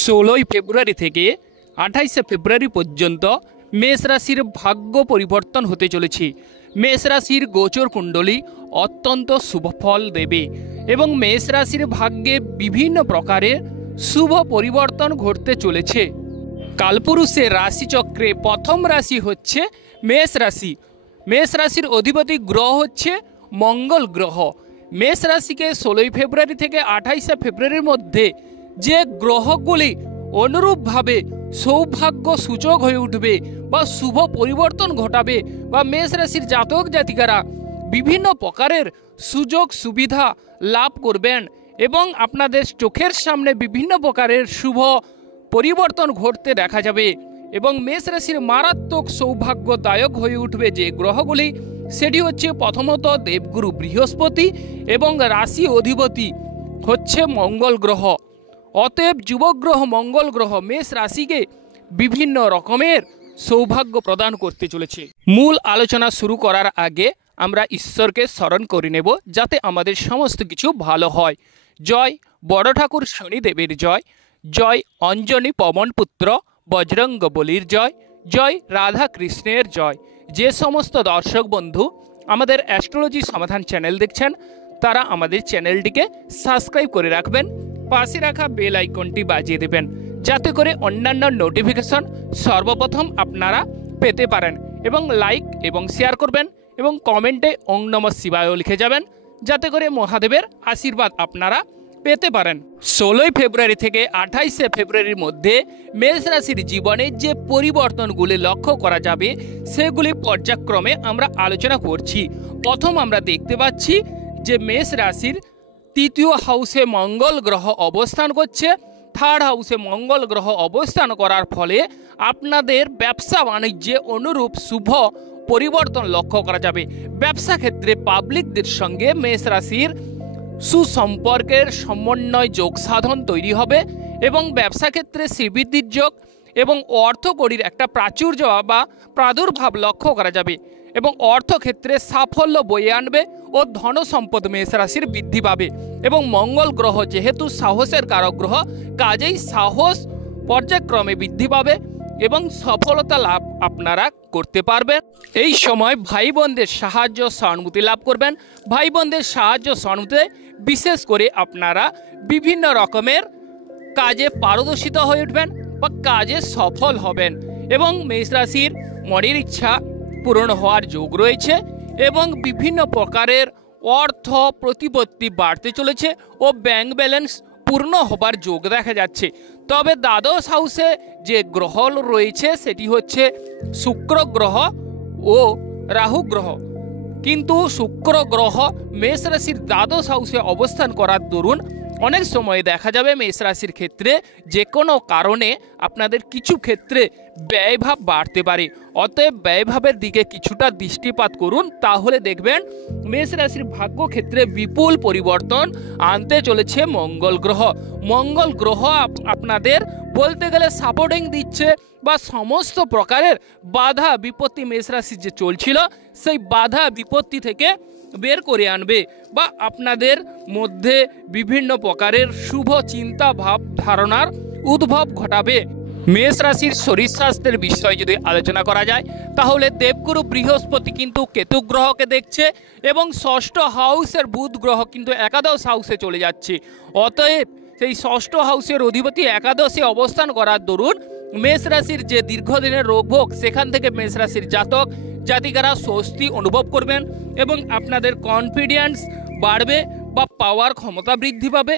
16 ফেব্রুয়ারি থেকে 28 ফেব্রুয়ারি পর্যন্ত মেষ রাশির ভাগ্য পরিবর্তন হতে চলেছে। মেষ রাশির গোচর কুণ্ডলী অত্যন্ত শুভ ফল দেবে এবং মেষ রাশির ভাগ্যে বিভিন্ন প্রকারের শুভ পরিবর্তন ঘটতে চলেছে। কালপুরুষের রাশিচক্রে প্রথম রাশি হচ্ছে মেষ রাশি। মেষ রাশির অধিপতি গ্রহ হচ্ছে মঙ্গল গ্রহ। মেষ রাশিকে 16 ফেব্রুয়ারি থেকে 28 ফেব্রুয়ারির মধ্যে যে গ্রহগুলি অনুরূপভাবে সৌভাগ্য সূচক হয়ে উঠবে বা শুভ পরিবর্তন ঘটাবে বা মেষ রাশির জাতক জাতিকারা বিভিন্ন প্রকারের সুযোগ সুবিধা লাভ করবেন এবং আপনাদের চোখের সামনে বিভিন্ন প্রকারের শুভ পরিবর্তন ঘটতে দেখা যাবে এবং মেষ রাশির মারাত্মক সৌভাগ্যদায়ক হয়ে উঠবে যে গ্রহগুলি, সেটি হচ্ছে প্রথমত দেবগুরু বৃহস্পতি এবং রাশি অধিপতি হচ্ছে মঙ্গল গ্রহ। অতএব যুবগ্রহ মঙ্গল গ্রহ মেষ রাশিকে বিভিন্ন রকমের সৌভাগ্য প্রদান করতে চলেছে। মূল আলোচনা শুরু করার আগে আমরা ঈশ্বরকে স্মরণ করে নেব যাতে আমাদের সমস্ত কিছু ভালো হয়। জয় বড় ঠাকুর শনিদেবের জয়, জয় অঞ্জনী পবনপুত্র বজরঙ্গ বলির জয়, জয় রাধা কৃষ্ণের জয়। যে সমস্ত দর্শক বন্ধু আমাদের অ্যাস্ট্রোলজি সমাধান চ্যানেল দেখছেন তারা আমাদের চ্যানেলটিকে সাবস্ক্রাইব করে রাখবেন, পাশে রাখা বেল আইকনটি বাজিয়ে দেবেন যাতে করে অন্যান্য নোটিফিকেশন সর্বপ্রথম আপনারা পেতে পারেন এবং লাইক এবং শেয়ার করবেন এবং কমেন্টে ওং নমঃ শিবায় লিখে যাবেন যাতে করে মহাদেবের আশীর্বাদ আপনারা পেতে পারেন। 16 ফেব্রুয়ারি থেকে 28 ফেব্রুয়ারির মধ্যে মেষ রাশির জীবনে যে পরিবর্তনগুলি লক্ষ্য করা যাবে সেগুলি পর্যায়ক্রমে আমরা আলোচনা করছি। প্রথম আমরা দেখতে পাচ্ছি যে মেষ রাশির তৃতীয় হাউসে মঙ্গল গ্রহ অবস্থান করছে। থার্ড হাউসে মঙ্গল গ্রহ অবস্থান করার ফলে আপনাদের ব্যবসা বাণিজ্যে অনুরূপ শুভ পরিবর্তন লক্ষ্য করা যাবে। ব্যবসা ক্ষেত্রে পাবলিকদের সঙ্গে মেষ রাশির সুসম্পর্কের সমন্বয় যোগ সাধন তৈরি হবে এবং ব্যবসা ক্ষেত্রে শ্রীবৃদ্ধির যোগ এবং অর্থকড়ির একটা প্রাচুর্য বা প্রাদুর্ভাব লক্ষ্য করা যাবে এবং অর্থক্ষেত্রে সাফল্য বয়ে আনবে ও ধন সম্পদ মেষ রাশির বৃদ্ধি পাবে এবং মঙ্গল গ্রহ যেহেতু সাহসের কারক গ্রহ কাজেই সাহস পর্যায়ক্রমে বৃদ্ধি পাবে এবং সফলতা লাভ আপনারা করতে পারবেন। এই সময় ভাই বোনদের সাহায্য সহানুভূতি লাভ করবেন। ভাই বোনদের সাহায্য সহানুভূতি বিশেষ করে আপনারা বিভিন্ন রকমের কাজে পারদর্শিত হয়ে উঠবেন বা কাজে সফল হবেন এবং মেষ রাশির মনের ইচ্ছা পূরণ হওয়ার যোগ রয়েছে এবং বিভিন্ন প্রকারের অর্থ প্রতিপত্তি বাড়তে চলেছে ও ব্যাংক ব্যালেন্স পূর্ণ হবার যোগ দেখা যাচ্ছে। তবে দ্বাদশ হাউসে যে গ্রহ রয়েছে সেটি হচ্ছে শুক্র গ্রহ ও রাহু গ্রহ, কিন্তু শুক্র গ্রহ মেষ রাশির দ্বাদশ হাউসে অবস্থান করার দরুন অনেক সময় দেখা যাবে মেষ রাশির ক্ষেত্রে যে কোনো কারণে আপনাদের কিছু ক্ষেত্রে ব্যয়ভাব বাড়তে পারে। অতএব ব্যয়ভাবের দিকে কিছুটা দৃষ্টিপাত করুন, তাহলে দেখবেন মেষ রাশির ভাগ্য ক্ষেত্রে বিপুল পরিবর্তন আনতে চলেছে মঙ্গল গ্রহ। মঙ্গল গ্রহ আপনাদের বলতে গেলে সাপোর্টিং দিচ্ছে বা সমস্ত প্রকারের বাধা বিপত্তি মেষ রাশির যে চলছিল সেই বাধা বিপত্তি থেকে বের করে আনবে বা আপনাদের মধ্যে বিভিন্ন প্রকারের শুভ চিন্তা ভাব ধারণার উদ্ভব ঘটাবে। মেষ রাশির শরীর স্বাস্থ্যের বিষয়ে যদি আলোচনা করা যায় তাহলে দেবগুরু বৃহস্পতি কিন্তু কেতু গ্রহকে দেখছে এবং ষষ্ঠ হাউসের বুধ গ্রহ কিন্তু একাদশ হাউসে চলে যাচ্ছে। অতএব সেই ষষ্ঠ হাউসের অধিপতি একাদশে অবস্থান করার দরুন মেষ রাশির যে দীর্ঘদিনের রোগভোগ সেখান থেকে মেষ রাশির জাতক জাতিকারা স্বস্তি অনুভব করবেন এবং আপনাদের কনফিডেন্স বাড়বে বা পাওয়ার ক্ষমতা বৃদ্ধি পাবে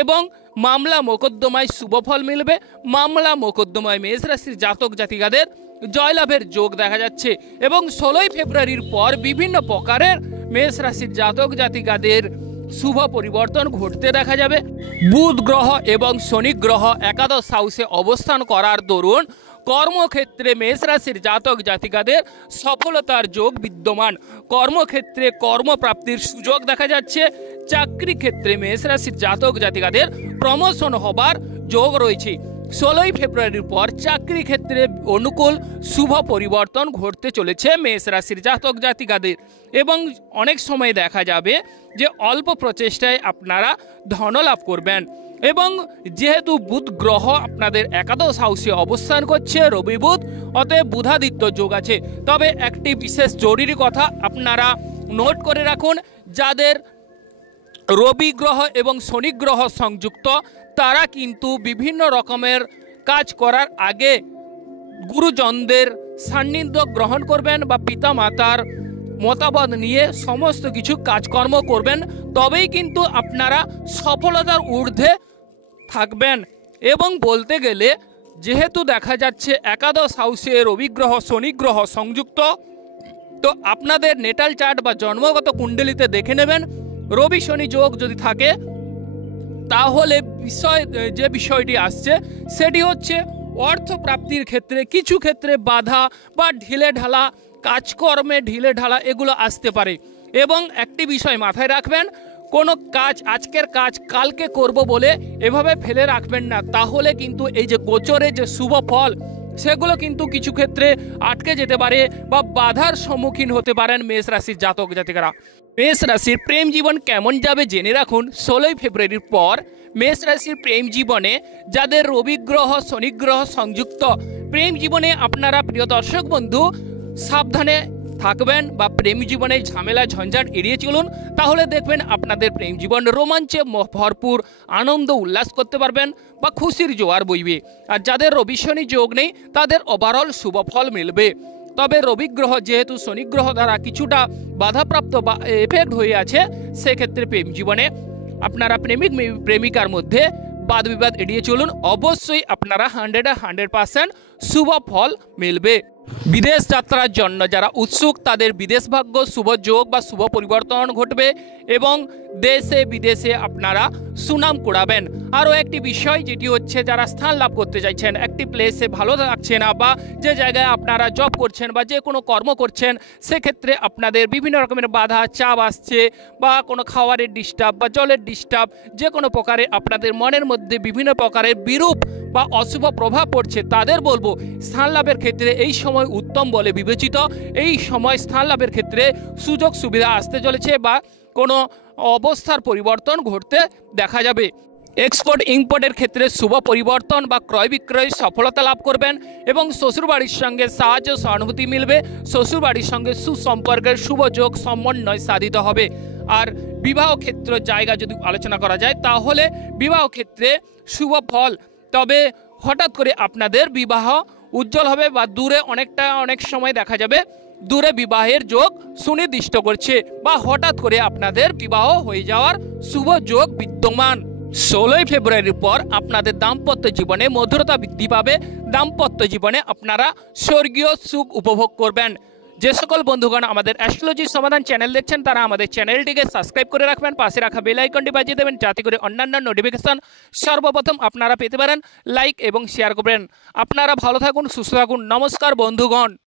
এবং মামলা মোকদ্দমায় শুভফল মিলবে। মামলা মোকদ্দমায় মেষ রাশির জাতক জাতিকাদের জয়লাভের যোগ দেখা যাচ্ছে এবং 16 ফেব্রুয়ারির পর বিভিন্ন প্রকারের মেষ রাশির জাতক জাতিকাদের শুভ পরিবর্তন ঘটতে দেখা যাবে। বুধ গ্রহ এবং শনি গ্রহ একাদশ হাউসে অবস্থান করার দরুন কর্মক্ষেত্রে মেষ রাশির জাতক জাতিকাদের সফলতার যোগ বিদ্যমান। কর্মক্ষেত্রে কর্মপ্রাপ্তির সুযোগ দেখা যাচ্ছে। চাকরি ক্ষেত্রে মেষ রাশির জাতক জাতিকাদের প্রমোশন হবার যোগ রয়েছে। 16ই ফেব্রুয়ারির পর চাকরি ক্ষেত্রে অনুকূল শুভ পরিবর্তন ঘটতে চলেছে মেষ রাশির জাতক জাতিকাদের, এবং অনেক সময় দেখা যাবে যে অল্প প্রচেষ্টায় আপনারা ধনলাভ করবেন। এবং যেহেতু বুধ গ্রহ আপনাদের একাদশ হাউসে অবস্থান করছে, রবি বুধ, অতএব বুধাদিত্য যোগ আছে। তবে একটি বিশেষ জরুরি কথা আপনারা নোট করে রাখুন, যাদের রবি গ্রহ এবং শনি গ্রহ সংযুক্ত তারা কিন্তু বিভিন্ন রকমের কাজ করার আগে গুরুজনদের সান্নিধ্য গ্রহণ করবেন বা পিতা মাতার মতামত নিয়ে সমস্ত কিছু কাজকর্ম করবেন, তবেই কিন্তু আপনারা সফলতার ঊর্ধ্বে থাকবেন। এবং বলতে গেলে যেহেতু দেখা যাচ্ছে একাদশ হাউসে রবি গ্রহ শনি গ্রহ সংযুক্ত, তো আপনাদের নেটাল চার্ট বা জন্মগত কুণ্ডলিতে দেখে নেবেন রবি শনি যোগ যদি থাকে, তাহলে যে বিষয়টি আসছে সেটি হচ্ছে অর্থপ্রাপ্তির ক্ষেত্রে কিছু ক্ষেত্রে বাধা বা ঢিলে ঢালা, কাজকর্মে ঢিলে ঢালা এগুলো আসতে পারে। এবং একটি বিষয় মাথায় রাখবেন, কোনো কাজ আজকের কাজ কালকে করব বলে এভাবে ফেলে রাখবেন না, তাহলে কিন্তু এই যে গোচরে যে শুভ ফল সেগুলো কিন্তু কিছু ক্ষেত্রে আটকে যেতে পারে বা বাধার সম্মুখীন হতে পারেন মেষ রাশির জাতক জাতিকারা। মেষ রাশির প্রেম জীবন কেমন যাবে জেনে রাখুন। 16ই ফেব্রুয়ারির পর মেষ রাশির প্রেম জীবনে যাদের রবি গ্রহ শনি গ্রহ সংযুক্ত, প্রেম জীবনে আপনারা প্রিয় দর্শক বন্ধু সাবধানে থাকবেন বা প্রেম জীবনে ঝামেলা ঝঞ্ঝাট এড়িয়ে চলুন, তাহলে দেখবেন আপনাদের প্রেম জীবন রোমাঞ্চে ভরপুর আনন্দ উল্লাস করতে পারবেন বা খুশির জোয়ার বইবে। আর যাদের রবি শনি যোগ নেই তাদের ওভারঅল শুভ ফল মিলবে। তবে রবি গ্রহ যেহেতু শনি গ্রহ দ্বারা কিছুটা বাধাপ্রাপ্ত বা এফেক্ট হয়ে আছে, সেক্ষেত্রে প্রেম জীবনে আপনারা প্রেমিক প্রেমিকার মধ্যে বাদ বিবাদ এড়িয়ে চলুন, অবশ্যই আপনারা 100% শুভ ফল মিলবে। বিদেশ যাত্রার জন্য যারা উৎসুক তাদের বিদেশ ভাগ্য শুভ যোগ বা শুভ পরিবর্তন ঘটবে এবং দেশে বিদেশে আপনারা সুনাম কুড়াবেন। আরও একটি বিষয় যেটি হচ্ছে যারা স্থান লাভ করতে চাইছেন, একটি প্লেসে ভালো লাগছে না বা যে জায়গায় আপনারা জব করছেন বা যে কোনো কর্ম করছেন সেক্ষেত্রে আপনাদের বিভিন্ন রকমের বাধা চাপ আসছে বা কোনো খাবারের ডিস্টার্ব বা জলের ডিস্টার্ব, যে কোনো প্রকারে আপনাদের মনের মধ্যে বিভিন্ন প্রকারের বিরূপ বা অশুভ প্রভাব পড়ছে, তাদের বলবো স্থান লাভের ক্ষেত্রে এই সময় উত্তম বলে বিবেচিত। এই সময় স্থান লাভের ক্ষেত্রে সুযোগ সুবিধা আসতে চলেছে বা কোনো অবস্থার পরিবর্তন ঘটতে দেখা যাবে। এক্সপোর্ট ইম্পোর্টের ক্ষেত্রে শুভ পরিবর্তন বা ক্রয় বিক্রয় সফলতা লাভ করবেন এবং শ্বশুরবাড়ির সঙ্গে সাহায্য সহানুভূতি মিলবে। শ্বশুরবাড়ির সঙ্গে সুসম্পর্কের শুভ যোগ সমন্বয় সাধিত হবে। আর বিবাহ ক্ষেত্র জায়গা যদি আলোচনা করা যায় তাহলে বিবাহ ক্ষেত্রে শুভ ফল, তবে হঠাৎ করে আপনাদের বিবাহ উজ্জ্বল হবে বা দূরে অনেক সময় দেখা যাবে দূরে বিবাহের যোগ সুনির্দিষ্ট করছে বা হঠাৎ করে আপনাদের বিবাহ হয়ে যাওয়ার শুভ যোগ বিদ্যমান। 16ই ফেব্রুয়ারির পর আপনাদের দাম্পত্য জীবনে মধুরতা বৃদ্ধি পাবে। দাম্পত্য জীবনে আপনারা স্বর্গীয় সুখ উপভোগ করবেন। যে সকল বন্ধুগণ আমাদের অ্যাস্ট্রোলজি সমাধান চ্যানেল দেখছেন তারা আমাদের চ্যানেলটিকে সাবস্ক্রাইব করে রাখবেন, পাশে রাখা বেল আইকনটি বাজিয়ে দেবেন যাতে করে অন্যান্য নোটিফিকেশন সর্বপ্রথম আপনারা পেতে পারেন। লাইক এবং শেয়ার করবেন। আপনারা ভালো থাকুন, সুস্থ থাকুন। নমস্কার বন্ধুগণ।